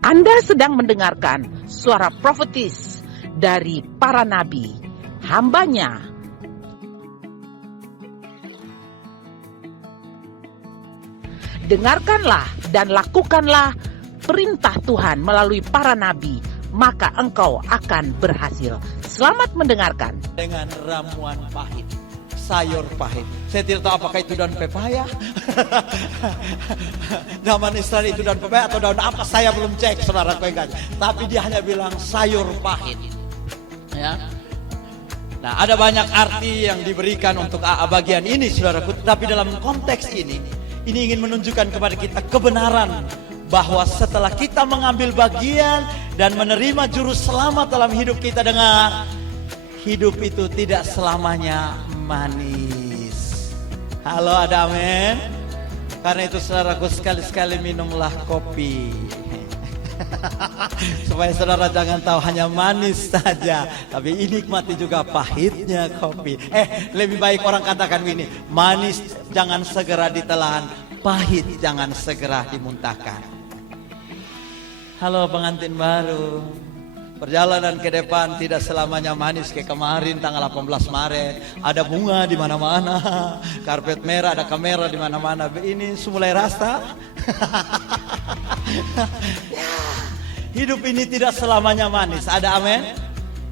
Anda sedang mendengarkan suara profetis dari para nabi, hambanya. Dengarkanlah dan lakukanlah perintah Tuhan melalui para nabi, maka engkau akan berhasil. Selamat mendengarkan. Dengan ramuan pahit, sayur pahit. Saya tidak tahu apakah itu daun pepaya. Zaman Israel itu daun pepaya atau daun apa, saya belum cek, saudara koingan. Tapi dia hanya bilang sayur pahit. Ya. Nah, ada banyak arti yang diberikan untuk bagian ini, saudaraku. Tapi dalam konteks ini ingin menunjukkan kepada kita kebenaran bahwa setelah kita mengambil bagian dan menerima juru selamat dalam hidup kita, dengar, hidup itu tidak selamanya manis. Halo, ada amin? Karena itu saudaraku, sekali-sekali minumlah kopi. Supaya saudara jangan tahu hanya manis saja, tapi nikmati juga pahitnya kopi. Lebih baik orang katakan begini, manis jangan segera ditelan, pahit jangan segera dimuntahkan. Halo pengantin baru, perjalanan ke depan tidak selamanya manis kayak kemarin tanggal 18 Maret. Ada bunga di mana-mana, karpet merah, ada kamera di mana-mana. Ini mulai rasa. Hidup ini tidak selamanya manis. Ada amin?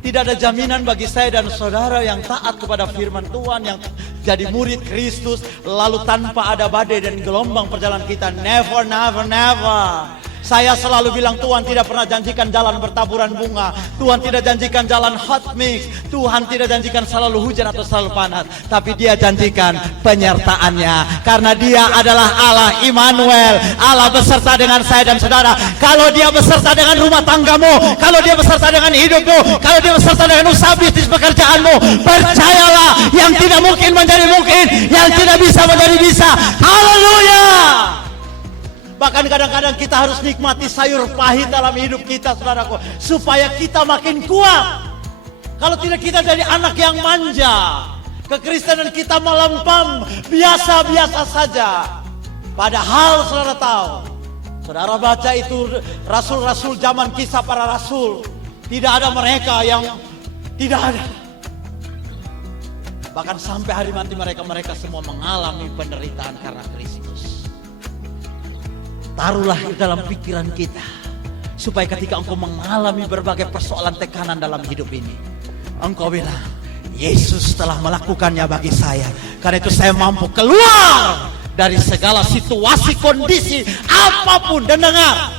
Tidak ada jaminan bagi saya dan saudara yang taat kepada firman Tuhan, yang jadi murid Kristus, lalu tanpa ada badai dan gelombang perjalanan kita. Never, never, never. Saya selalu bilang Tuhan tidak pernah janjikan jalan bertaburan bunga. Tuhan tidak janjikan jalan hot mix. Tuhan tidak janjikan selalu hujan atau selalu panas. Tapi dia janjikan penyertaannya. Karena dia adalah Allah Immanuel. Allah beserta dengan saya dan saudara. Kalau dia beserta dengan rumah tanggamu, kalau dia beserta dengan hidupmu, kalau dia beserta dengan usaha bisnis pekerjaanmu, percayalah, yang tidak mungkin menjadi mungkin, yang tidak bisa menjadi bisa. Haleluya. Bahkan kadang-kadang kita harus nikmati sayur pahit dalam hidup kita, saudaraku, supaya kita makin kuat. Kalau tidak, kita jadi anak yang manja. Kekristenan kita melempam, biasa-biasa saja. Padahal saudara tahu, saudara baca itu rasul-rasul zaman kisah para rasul, tidak ada mereka yang tidak ada. Bahkan sampai hari mati mereka semua mengalami penderitaan karena Kristus. Taruhlah dalam pikiran kita, supaya ketika engkau mengalami berbagai persoalan tekanan dalam hidup ini, engkau bilang, Yesus telah melakukannya bagi saya. Karena itu saya mampu keluar dari segala situasi, kondisi, apapun. Dan dengar,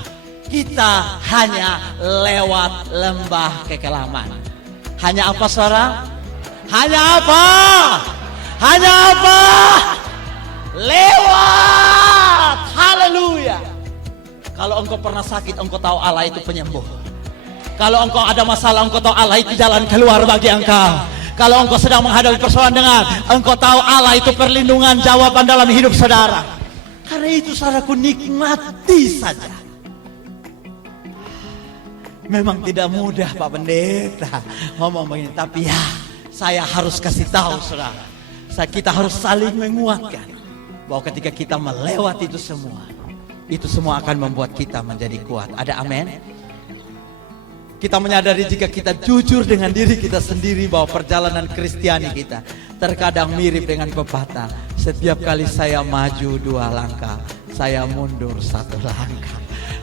kita hanya lewat lembah kekelaman. Hanya apa, saudara? Hanya apa? Hanya apa? Lewat. Haleluya. Kalau engkau pernah sakit, engkau tahu Allah itu penyembuh. Kalau engkau ada masalah, engkau tahu Allah itu jalan keluar bagi engkau. Kalau engkau sedang menghadapi persoalan, dengar, engkau tahu Allah itu perlindungan, jawaban dalam hidup saudara. Karena itu saudaraku, nikmati saja. Memang tidak mudah Pak Pendeta ngomong begini, tapi ya saya harus kasih tahu saudara, kita harus saling menguatkan bahwa ketika kita melewati itu semua akan membuat kita menjadi kuat. Ada amin? Kita menyadari jika kita jujur dengan diri kita sendiri bahwa perjalanan Kristiani kita terkadang mirip dengan pepatah. Setiap kali saya maju 2 langkah, saya mundur 1 langkah.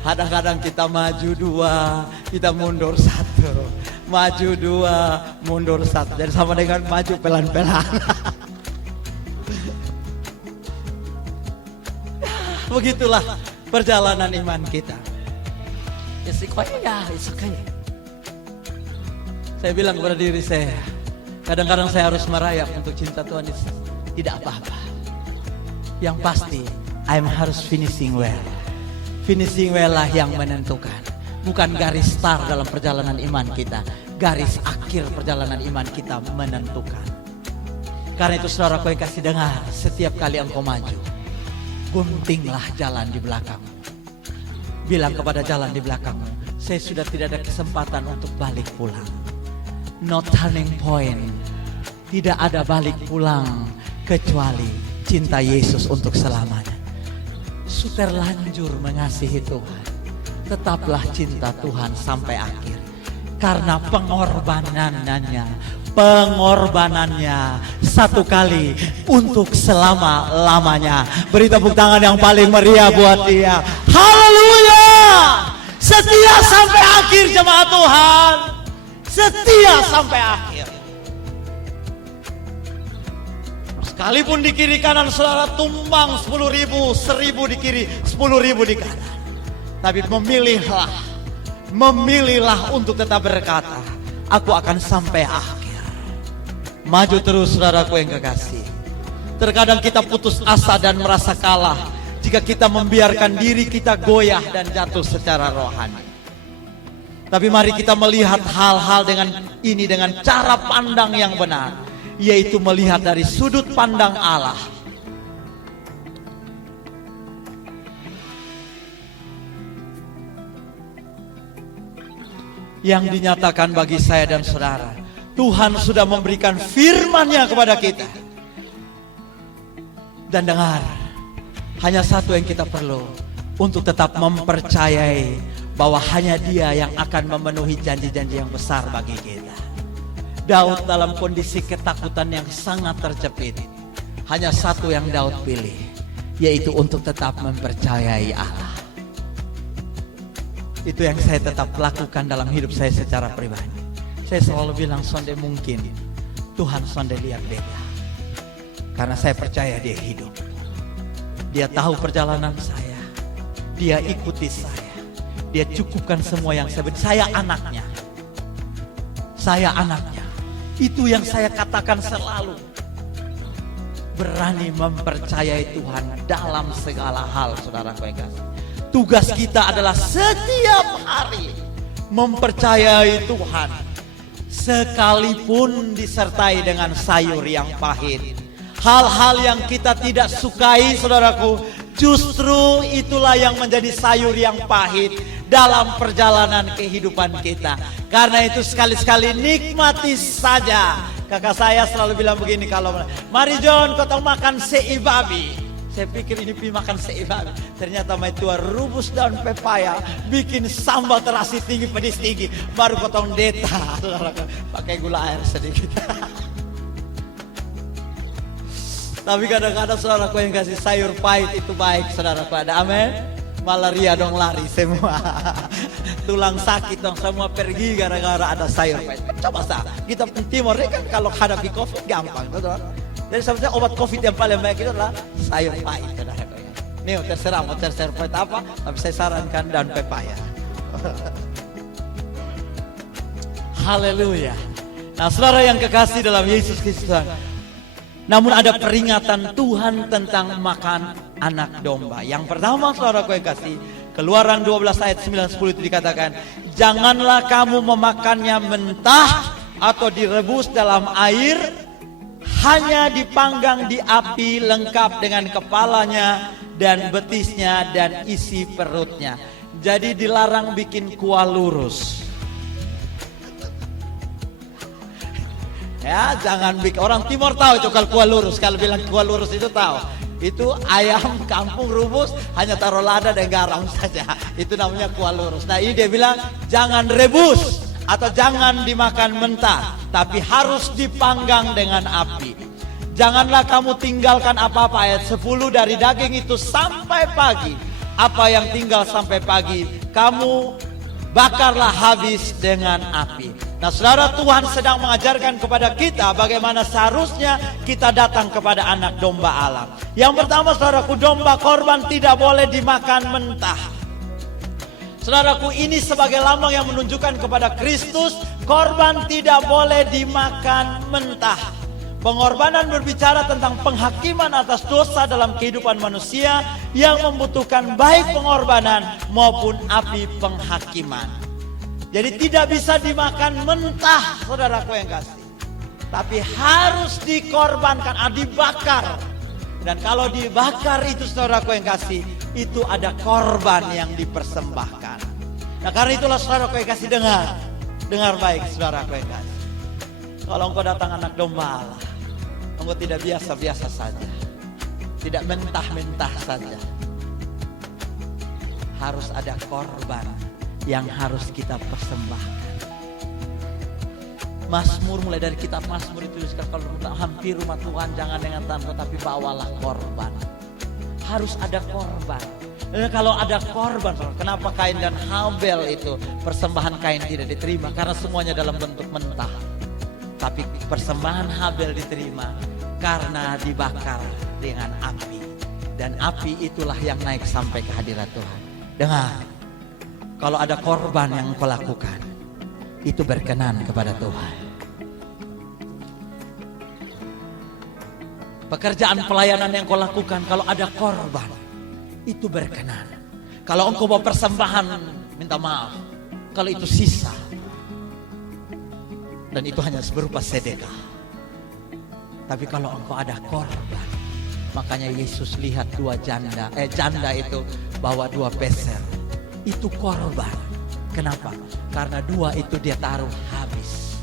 Kadang-kadang kita maju 2, kita mundur 1. Maju 2, mundur 1. Jadi sama dengan maju pelan-pelan. Begitulah perjalanan iman kita. It's okay. Saya bilang kepada diri saya, kadang-kadang saya harus merayap untuk cinta Tuhan itu tidak apa-apa. Yang pasti, harus finishing well. Finishing well lah yang menentukan. Bukan garis start dalam perjalanan iman kita. Garis akhir perjalanan iman kita menentukan. Karena itu saudara, kau yang kasih dengar, setiap kali engkau maju, guntinglah jalan di belakangmu. Bilang kepada jalan di belakangmu, saya sudah tidak ada kesempatan untuk balik pulang. No turning point. Tidak ada balik pulang kecuali cinta Yesus untuk selamanya. Terlanjur mengasihi Tuhan. tetaplah cinta Tuhan sampai akhir. Karena pengorbanannya satu kali untuk selama-lamanya. Beri tepuk tangan yang paling meriah buat dia. Haleluya! Setia sampai akhir jemaat Tuhan. Setia sampai akhir. Sekalipun di kiri kanan saudara tumbang 10.000, 1.000 di kiri, 10.000 di kanan. Tapi memilihlah untuk tetap berkata, aku akan sampai akhir. Maju terus saudaraku yang kekasih. Terkadang kita putus asa dan merasa kalah jika kita membiarkan diri kita goyah dan jatuh secara rohani. Tapi mari kita melihat hal-hal dengan cara pandang yang benar, yaitu melihat dari sudut pandang Allah. Yang dinyatakan bagi saya dan saudara, Tuhan sudah memberikan firman-Nya kepada kita. Dan dengar, hanya satu yang kita perlu, untuk tetap mempercayai bahwa hanya Dia yang akan memenuhi janji-janji yang besar bagi kita. Daud dalam kondisi ketakutan yang sangat terjepit, hanya satu yang Daud pilih, yaitu untuk tetap mempercayai Allah. Itu yang saya tetap lakukan dalam hidup saya secara pribadi. Saya selalu bilang, sonde mungkin Tuhan sonde lihat beda. Karena saya percaya Dia hidup. Dia tahu perjalanan saya. Dia ikuti saya. Dia cukupkan semua yang saya beri. Saya anaknya. Saya anaknya. Itu yang saya katakan selalu. Berani mempercayai Tuhan dalam segala hal, saudaraku yang kasih. Tugas kita adalah setiap hari mempercayai Tuhan. Sekalipun disertai dengan sayur yang pahit. Hal-hal yang kita tidak sukai, saudaraku, justru itulah yang menjadi sayur yang pahit dalam perjalanan kehidupan kita. Karena itu sekali-sekali nikmati saja. Kakak saya selalu bilang begini, kalau mari John kau makan sei babi. Saya pikir ini makan sei babi. Ternyata itu rubus daun pepaya, bikin sambal terasi tinggi, pedis tinggi. Baru potong deta, pakai gula air sedikit. Tapi kadang-kadang saudaraku yang kasih sayur pahit itu baik, saudaraku, ada amin. Malaria dong lari semua. Tulang sakit dong semua pergi gara-gara ada sayur pahit. Coba kita timur kan kalau hadapi COVID gampang, betul. Jadi sebenarnya obat COVID yang paling baik itu adalah sayur pahit. Nih terserah mau sayur pahit apa, tapi saya sarankan daun pepaya. Haleluya. Nah saudara yang kekasih dalam Yesus Kristus, namun ada peringatan Tuhan tentang makan anak domba. Yang pertama saudaraku yang kasih, Keluaran 12 ayat 9-10 itu dikatakan, janganlah kamu memakannya mentah atau direbus dalam air, hanya dipanggang di api lengkap dengan kepalanya dan betisnya dan isi perutnya. Jadi dilarang bikin kuah lurus. Ya, jangan bikin. Orang timur tahu itu kalau kuah lurus. Kalau bilang kuah lurus itu tahu. Itu ayam kampung rebus hanya taruh lada dan garam saja. Itu namanya kuah lurus. Nah ini dia bilang jangan rebus atau jangan dimakan mentah, tapi harus dipanggang dengan api. Janganlah kamu tinggalkan apa-apa, ayat 10, dari daging itu sampai pagi. Apa yang tinggal sampai pagi, kamu bakarlah habis dengan api. Nah saudara, Tuhan sedang mengajarkan kepada kita bagaimana seharusnya kita datang kepada anak domba Allah. Yang pertama saudaraku, domba korban tidak boleh dimakan mentah. Saudaraku, ini sebagai lambang yang menunjukkan kepada Kristus, korban tidak boleh dimakan mentah. Pengorbanan berbicara tentang penghakiman atas dosa dalam kehidupan manusia yang membutuhkan baik pengorbanan maupun api penghakiman. Jadi tidak bisa dimakan mentah, saudaraku yang kasih. Tapi harus dikorbankan, dibakar. Dan kalau dibakar itu saudaraku yang kasih, itu ada korban yang dipersembahkan. Nah karena itulah saudaraku yang kasih, dengar baik saudaraku yang kasih. Kalau engkau datang anak domba Allah, engkau tidak biasa-biasa saja, tidak mentah-mentah saja. harus ada korban yang harus kita persembahkan. Mazmur, mulai dari kitab Mazmur dituliskan, kalau hampir rumah Tuhan jangan dengan tanpa, tapi bawalah korban. Harus ada korban. Dan kalau ada korban, kenapa Kain dan Habel itu persembahan Kain tidak diterima? Karena semuanya dalam bentuk mentah. Tapi persembahan Habel diterima karena dibakar dengan api. Dan api itulah yang naik sampai ke hadirat Tuhan. Dengar, kalau ada korban yang kau lakukan, itu berkenan kepada Tuhan. Pekerjaan pelayanan yang kau lakukan, kalau ada korban, itu berkenan. Kalau engkau mau persembahan, minta maaf, kalau itu sisa, dan itu hanya berupa sedekah. Tapi kalau engkau ada korban, makanya Yesus lihat janda itu bawa 2 peser, itu korban. Kenapa? Karena 2 itu dia taruh habis.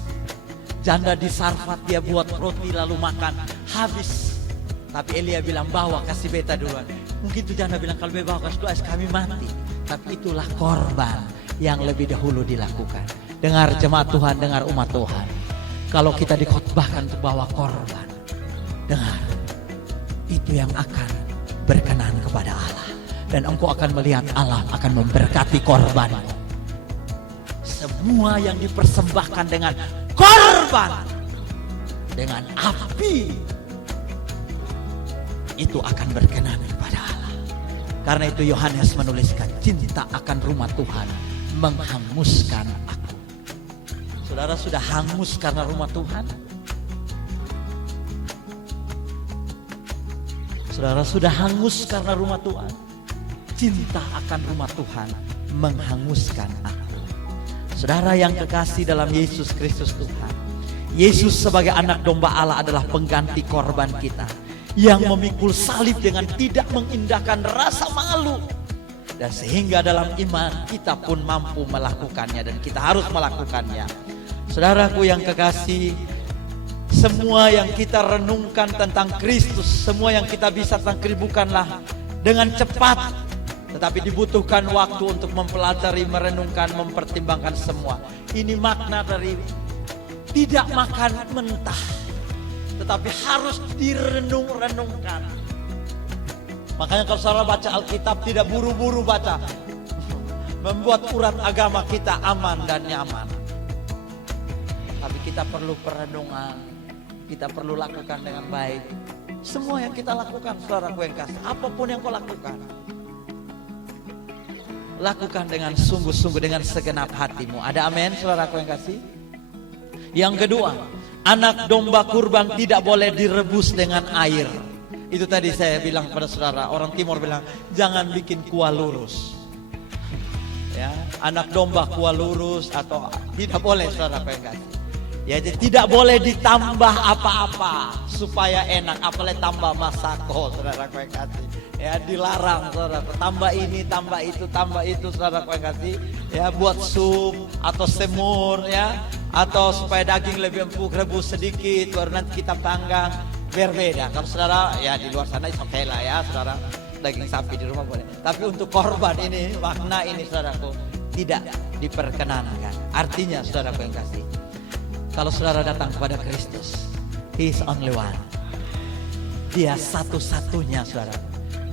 Janda di Sarfat dia buat roti lalu makan habis. Tapi Elia bilang, bawa kasih beta duluan. Mungkin itu janda bilang, kalau beta bawa kasih dulu kami mati. Tapi itulah korban yang lebih dahulu dilakukan. Dengar jemaat Tuhan, dengar umat Tuhan. Kalau kita dikhotbahkan untuk bawa korban, dengar, itu yang akan berkenan kepada Allah. Dan engkau akan melihat Allah akan memberkati korbanmu. Semua yang dipersembahkan dengan korban, dengan api, itu akan berkenan kepada Allah. Karena itu Yohanes menuliskan, cinta akan rumah Tuhan menghanguskan aku. Saudara sudah hangus karena rumah Tuhan? Saudara sudah hangus karena rumah Tuhan? Cinta akan rumah Tuhan menghanguskan aku. Saudara yang kekasih dalam Yesus Kristus Tuhan, Yesus sebagai anak domba Allah adalah pengganti korban kita, yang memikul salib dengan tidak mengindahkan rasa malu. Dan sehingga dalam iman kita pun mampu melakukannya, dan kita harus melakukannya. Saudaraku yang kekasih, semua yang kita renungkan tentang Kristus, semua yang kita bisa tentang Kristus, bukanlah dengan cepat, tetapi dibutuhkan waktu untuk mempelajari, merenungkan, mempertimbangkan semua. Ini makna dari tidak makan mentah, tetapi harus direnung-renungkan. Makanya kalau saudara baca Alkitab, tidak buru-buru baca, membuat urat agama kita aman dan nyaman. Tapi kita perlu perenungan, kita perlu lakukan dengan baik. Semua yang kita lakukan, saudaraku yang kasih, apapun yang kau lakukan, lakukan dengan sungguh-sungguh, dengan segenap hatimu. Ada amin, saudaraku yang kasih? Yang kedua, anak domba kurban tidak boleh direbus dengan air. Itu tadi saya bilang pada saudara, orang Timur bilang, jangan bikin kuah lurus. Ya, anak domba kuah lurus atau tidak boleh, saudara yang kasih. Ya, jadi tidak boleh ditambah apa-apa supaya enak, apalagi tambah masako, saudara yang kasih. Ya, dilarang, saudara. Tambah ini, tambah itu, saudara yang kasih. Ya, buat sup atau semur, ya, atau supaya daging lebih empuk, rebus sedikit, baru nanti kita panggang. Berbeda. Kalau saudara, ya di luar sana oke lah ya, saudara, daging sapi di rumah boleh. Tapi untuk korban ini, makna ini, saudaraku, tidak diperkenankan. Artinya, saudaraku yang kasih, kalau saudara datang kepada Kristus, He is only one. Dia satu-satunya, saudara.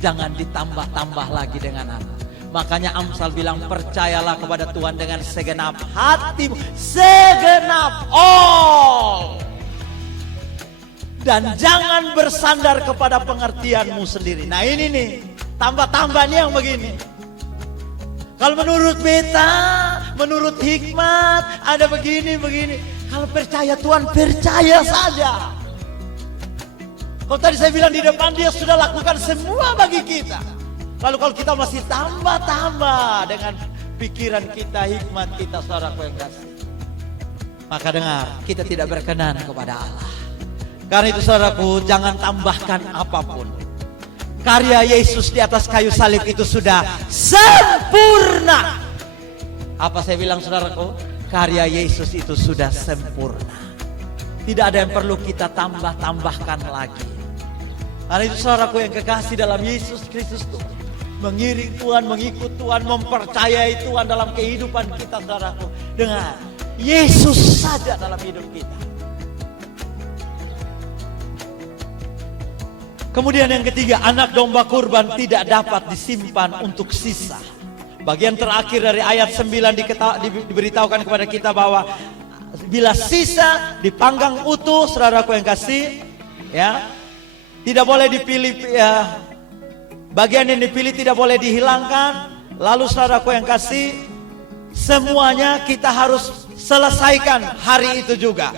Jangan ditambah-tambah lagi dengan apa. Makanya Amsal bilang, percayalah kepada Tuhan dengan segenap hatimu, segenap all. Dan jangan bersandar kepada pengertianmu sendiri. Nah ini nih, tambah-tambahnya yang begini. Kalau menurut beta, menurut hikmat, ada begini. Kalau percaya Tuhan, percaya saja. Kalau tadi saya bilang di depan, dia sudah lakukan semua bagi kita. Lalu kalau kita masih tambah-tambah dengan pikiran kita, hikmat kita, saudaraku yang kasih, maka dengar, kita tidak berkenan kepada Allah. Karena itu, saudaraku, jangan tambahkan apapun. Karya Yesus di atas kayu salib itu sudah sempurna. Apa saya bilang, saudaraku? Karya Yesus itu sudah sempurna. Tidak ada yang perlu kita tambah-tambahkan lagi. Karena itu, saudaraku yang kekasih dalam Yesus Kristus Tuhan, mengiring Tuhan, mengikut Tuhan, mempercayai Tuhan dalam kehidupan kita, saudaraku. Dengan Yesus saja dalam hidup kita. Kemudian yang ketiga, anak domba kurban tidak dapat disimpan untuk sisa. Bagian terakhir dari ayat 9 diberitahukan kepada kita bahwa bila sisa dipanggang utuh, saudaraku yang kasih, ya, tidak boleh dipilih, ya, bagian yang dipilih tidak boleh dihilangkan. Lalu saudaraku yang kasih, semuanya kita harus selesaikan hari itu juga,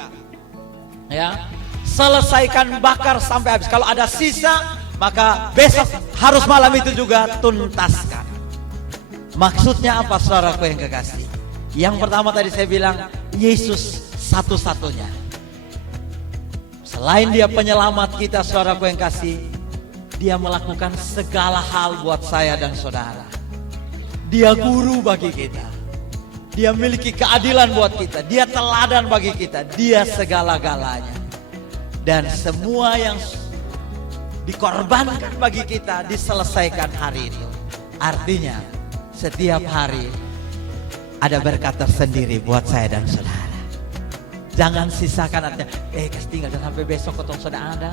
ya, selesaikan bakar sampai habis. Kalau ada sisa, maka besok harus malam itu juga tuntaskan. Maksudnya apa, saudaraku yang kekasih? Yang pertama tadi saya bilang, Yesus satu-satunya. Selain dia penyelamat kita, saudaraku yang kasih, dia melakukan segala hal buat saya dan saudara. Dia guru bagi kita. Dia memiliki keadilan buat kita. Dia teladan bagi kita. Dia segala-galanya. Dan semua yang dikorbankan bagi kita diselesaikan hari itu. Artinya setiap hari ada berkat tersendiri buat saya dan saudara. Jangan sisakan artinya, kasih tinggal sampai besok ketemu saudara ada.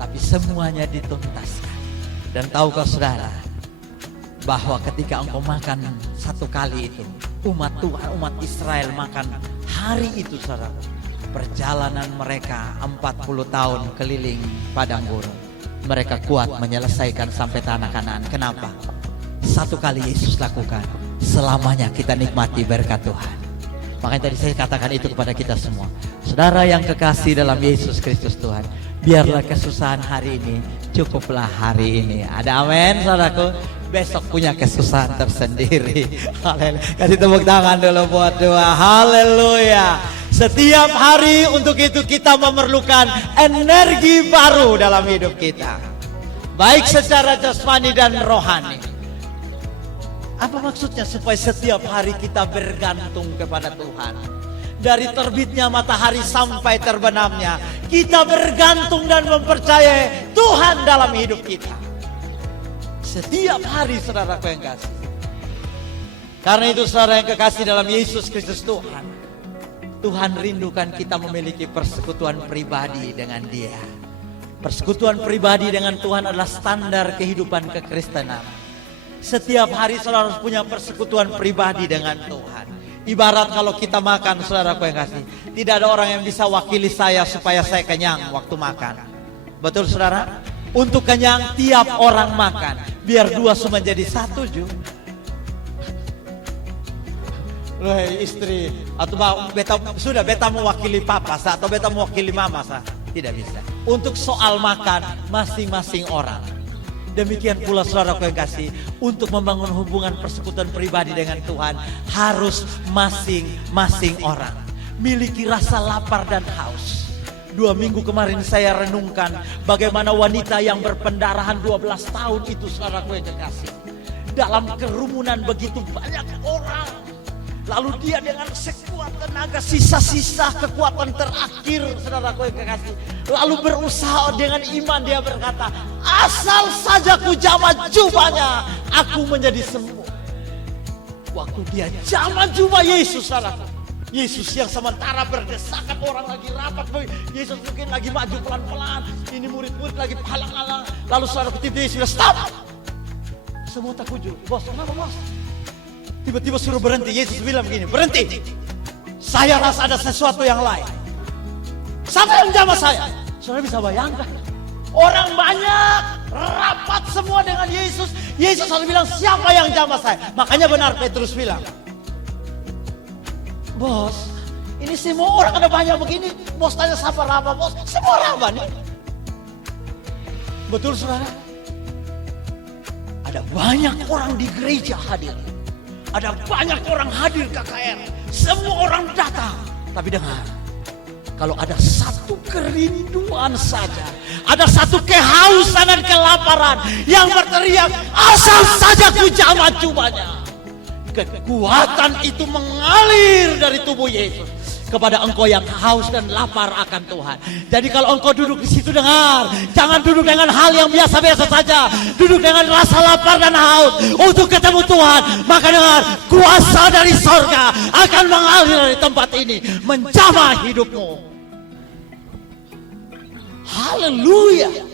Tapi semuanya dituntaskan. Dan tahukah saudara, bahwa ketika engkau makan satu kali itu, umat Tuhan, umat Israel makan hari itu, saudara, perjalanan mereka 40 tahun keliling padang gurun, mereka kuat menyelesaikan sampai tanah Kanaan. Kenapa? Satu kali Yesus lakukan, selamanya kita nikmati berkat Tuhan. Makanya tadi saya katakan itu kepada kita semua. Saudara yang kekasih dalam Yesus Kristus Tuhan, biarlah kesusahan hari ini cukuplah hari ini. Ada amin, saudaraku. Besok punya kesusahan tersendiri. Haleluya. Kasih tepuk tangan dulu buat Tuhan. Haleluya. Setiap hari untuk itu kita memerlukan energi baru dalam hidup kita, baik secara jasmani dan rohani. Apa maksudnya? Supaya setiap hari kita bergantung kepada Tuhan. Dari terbitnya matahari sampai terbenamnya, kita bergantung dan mempercayai Tuhan dalam hidup kita. Setiap hari, saudaraku yang kasih. Karena itu saudara yang kekasih dalam Yesus Kristus Tuhan, Tuhan rindukan kita memiliki persekutuan pribadi dengan Dia. Persekutuan pribadi dengan Tuhan adalah standar kehidupan kekristenan. Setiap hari saudara harus punya persekutuan pribadi dengan Tuhan. Ibarat kalau kita makan, saudaraku yang kasih, tidak ada orang yang bisa wakili saya supaya saya kenyang waktu makan. Betul saudara? Untuk kenyang tiap orang makan, biar dua semua jadi satu juga. Loh istri atau beta mewakili papa sah, atau beta mewakili mama sah. Tidak bisa. Untuk soal makan masing-masing orang. Demikian pula saudaraku yang kasih, untuk membangun hubungan persekutuan pribadi dengan Tuhan harus masing-masing orang miliki rasa lapar dan haus. 2 minggu kemarin saya renungkan bagaimana wanita yang berpendarahan 12 tahun itu, saudaraku yang kekasih, dalam kerumunan begitu banyak orang, lalu dia dengan sekuat tenaga, sisa-sisa kekuatan terakhir, saudaraku yang kekasih, lalu berusaha dengan iman, dia berkata, asal saja ku jamah jubahnya, aku menjadi sembuh. Waktu dia jamah jubah Yesus, saudaraku, Yesus yang sementara berdesakan, orang lagi rapat, Yesus mungkin lagi maju pelan-pelan, ini murid-murid lagi halang-halang, lalu saudaraku tiba-tiba Yesus bilang, stop. Semua takjub, bos, kenapa bos? Tiba-tiba suruh berhenti. Yesus bilang begini, berhenti. Saya rasa ada sesuatu yang lain. Siapa yang jamah saya? Saudara bisa bayangkan, orang banyak rapat semua dengan Yesus. Yesus selalu bilang, siapa yang jamah saya? Makanya benar Petrus bilang, bos, ini semua orang ada banyak begini. Bos tanya siapa raba, bos? Semua raba nih. Betul saudara? Ada banyak orang di gereja hadir. Ada banyak orang hadir KKR. Semua orang datang. Tapi dengar, kalau ada satu kerinduan saja, ada satu kehausan dan kelaparan yang berteriak, asal saja ku jamah jubahnya, kekuatan itu mengalir dari tubuh Yesus. kepada engkau yang haus dan lapar akan Tuhan. Jadi kalau engkau duduk di situ, dengar, jangan duduk dengan hal yang biasa-biasa saja. Duduk dengan rasa lapar dan haus untuk ketemu Tuhan. Maka dengar, kuasa dari sorga akan mengalir dari tempat ini, menjamah hidupmu. Haleluya.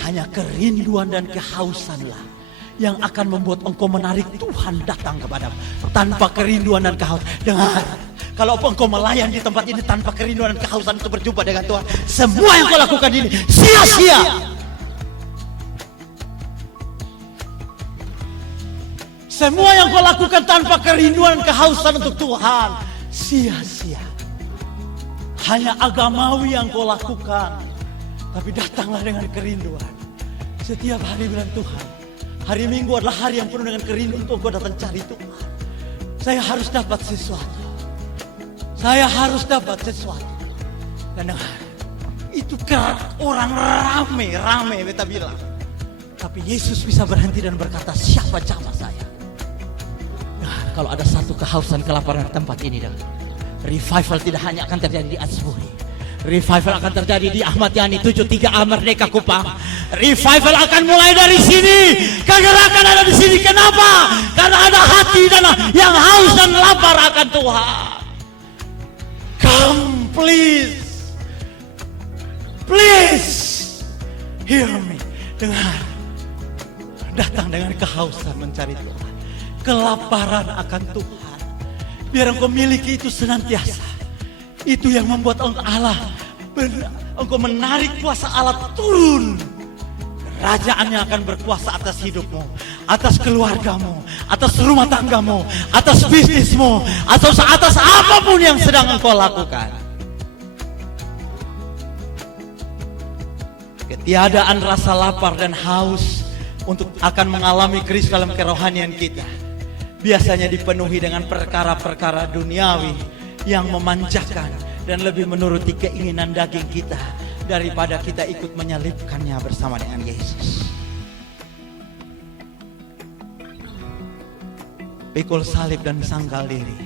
Hanya kerinduan dan kehausanlah yang akan membuat engkau menarik Tuhan datang kepadamu. Tanpa kerinduan dan kehausan, dengar, kalau engkau melayan di tempat ini tanpa kerinduan dan kehausan untuk berjumpa dengan Tuhan, semua yang kau lakukan ini sia-sia. Semua yang kau lakukan tanpa kerinduan dan kehausan untuk Tuhan, sia-sia. Hanya agamawi yang kau lakukan, tapi datanglah dengan kerinduan. Setiap hari bilang, Tuhan, hari Minggu adalah hari yang penuh dengan kerinduan untuk kau datang cari Tuhan. Saya harus dapat sesuatu. Saya harus dapat sesuatu. Dan dengar, itu orang rame beta bilang. Tapi Yesus bisa berhenti dan berkata, siapa jamaah saya? Nah, kalau ada satu kehausan, kelaparan di tempat ini, dengar, revival tidak hanya akan terjadi di Atsburi. Revival akan terjadi di Ahmad Yani 73A Merdeka Kupang. Revival akan mulai dari sini. Kegerakan ada di sini. Kenapa? Karena ada hati dan yang haus dan lapar akan Tuhan. Come please. Please hear me. Dengar. Datang dengan kehausan mencari Tuhan. Kelaparan akan Tuhan. Biar engkau miliki itu senantiasa. Itu yang membuat engkau menarik kuasa Allah turun. Kerajaannya akan berkuasa atas hidupmu, atas keluargamu, atas rumah tanggamu, atas bisnismu, atau atas apapun yang sedang engkau lakukan. Ketiadaan rasa lapar dan haus untuk akan mengalami krisis dalam kerohanian kita biasanya dipenuhi dengan perkara-perkara duniawi yang memanjakan dan lebih menuruti keinginan daging kita daripada kita ikut menyalibkannya bersama dengan Yesus. Pikul salib dan sangkal diri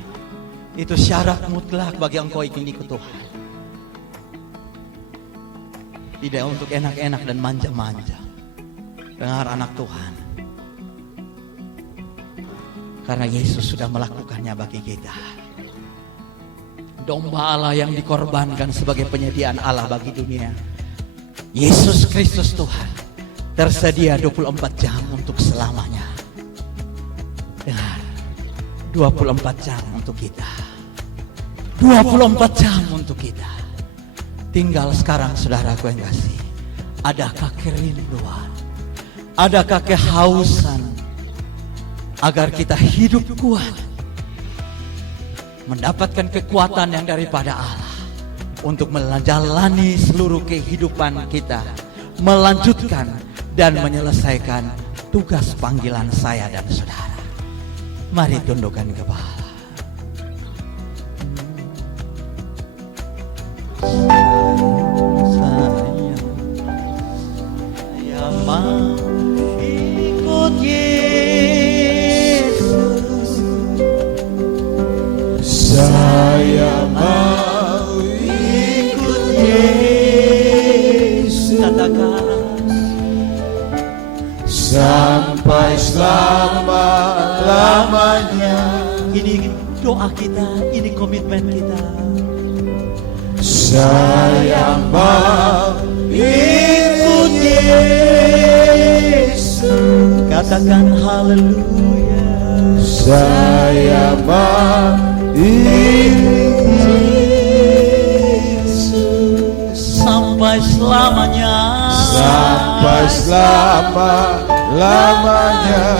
itu syarat mutlak bagi engkau ingin ikut Tuhan. Tidak untuk enak-enak dan manja-manja. Dengar anak Tuhan, karena Yesus sudah melakukannya bagi kita. Domba Allah yang dikorbankan sebagai penyediaan Allah bagi dunia. Yesus Kristus Tuhan tersedia 24 jam untuk selamanya. Dengar, 24 jam untuk kita. 24 jam untuk kita. Tinggal sekarang saudaraku yang kasih, adakah kerinduan, adakah kehausan agar kita hidup kuat, mendapatkan kekuatan yang daripada Allah untuk menjalani seluruh kehidupan kita, melanjutkan dan menyelesaikan tugas panggilan saya dan saudara. Mari tundukkan kepala. Saya mau ikut Yesus. Saya mau ikut Yesus. Katakan sampai selama-lamanya. Ini doa kita, ini komitmen kita. Saya mau ikut Yesus. Katakan haleluya. Saya mau Yesus sampai selamanya, sampai selama-lamanya.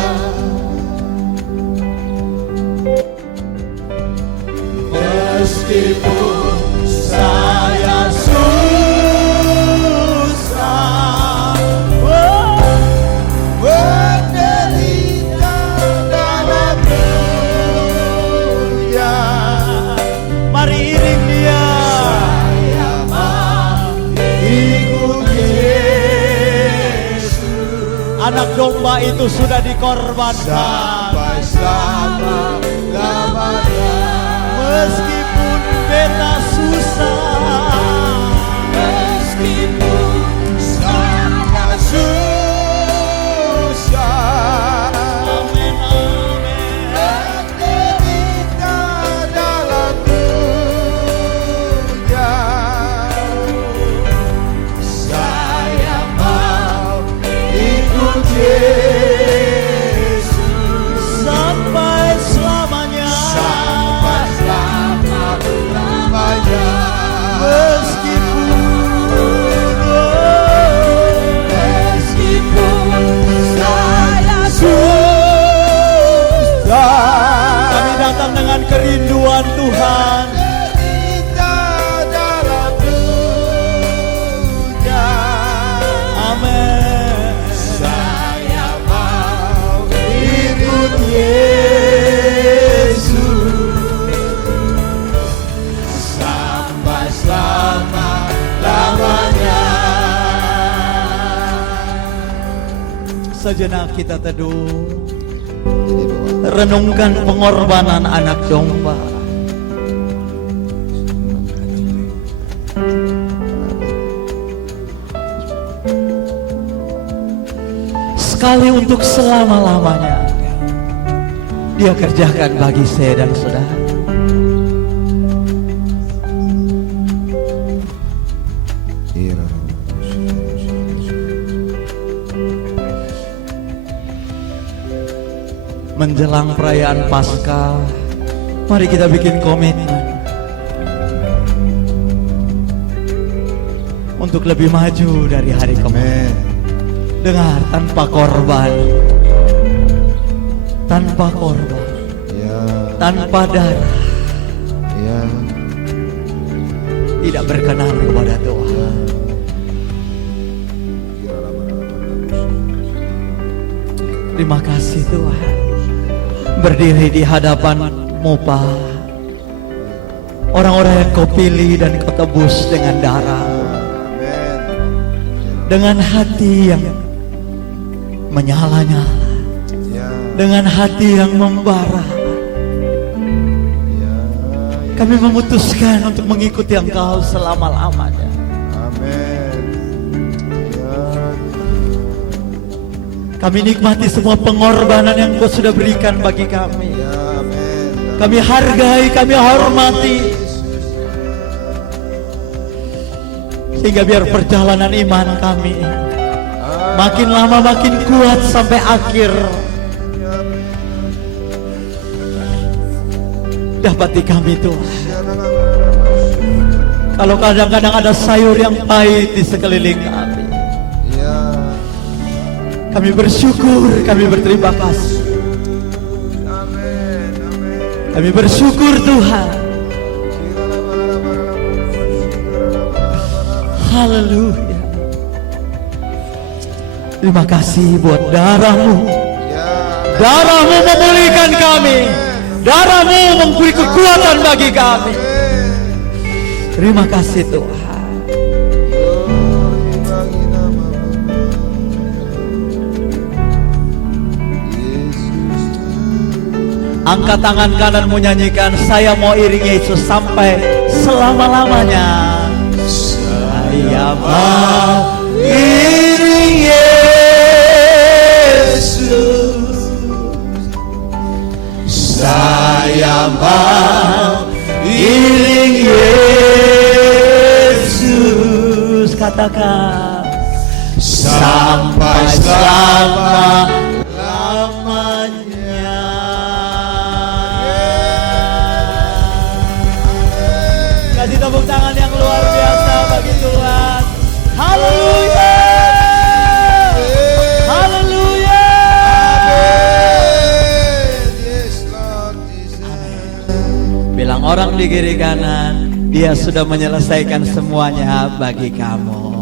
Meskipun saya susah, menderita dalam dunia. Mari iring dia. Saya mau ikut Yesus. Anak domba itu sudah dikorbankan sampai selama-lamanya. Meskipun beta susah, Meskipun sangat susah, amin, amin. menderita dalam dunia, saya mau ikut Yesus Sampai selamanya, sampai selama-lamanya. Meskipun saya susah, kami datang dengan kerinduan Tuhan. menderita dalam dunia, Amin. saya mau ikut Yesus sampai selama-lamanya. Sejenak kita teduh, renungkan pengorbanan anak domba. Sekali untuk selama-lamanya Dia kerjakan bagi saya dan saudara. Menjelang perayaan Paskah, mari kita bikin komitmen untuk lebih maju dari hari kemarin. Dengar, tanpa korban, tanpa korban, Ya, tanpa darah, ya, tidak berkenan kepada Tuhan. Terima kasih Tuhan, berdiri di hadapan-Mu Pak, orang-orang yang Kau pilih dan Kau tebus dengan darah, dengan hati yang menyala-nyala, ya, dengan hati yang membara. ya. Kami memutuskan untuk mengikuti Engkau selama-lamanya. Amin. Ya, Kami nikmati semua pengorbanan yang Kau sudah berikan bagi kami. ya, amin. Kami hargai, kami hormati, sehingga biar perjalanan iman kami makin lama makin kuat sampai akhir. Dapati kami Tuhan, kalau kadang-kadang ada sayur yang pahit di sekeliling kami, Ya, kami bersyukur, kami berterima kasih. amin, amin. Kami bersyukur Tuhan. Haleluya. Terima kasih buat darah-Mu. Ya, Darah-Mu memulihkan kami. Darah-Mu memberi kekuatan bagi kami. Terima kasih Tuhan. bagi nama Yesus. Angkat tangan kananmu, nyanyikan, saya mau iring Yesus sampai selama-lamanya. Saya mau iring Yesus, saya mau iring Yesus. Katakan, sampai selama-lamanya. Kasih tepuk tangan yang luar biasa bagi Tuhan. Haleluya. Haleluya. Yes, Lord Jesus. Bilang orang di kiri kanan, Dia sudah menyelesaikan semuanya bagi kamu.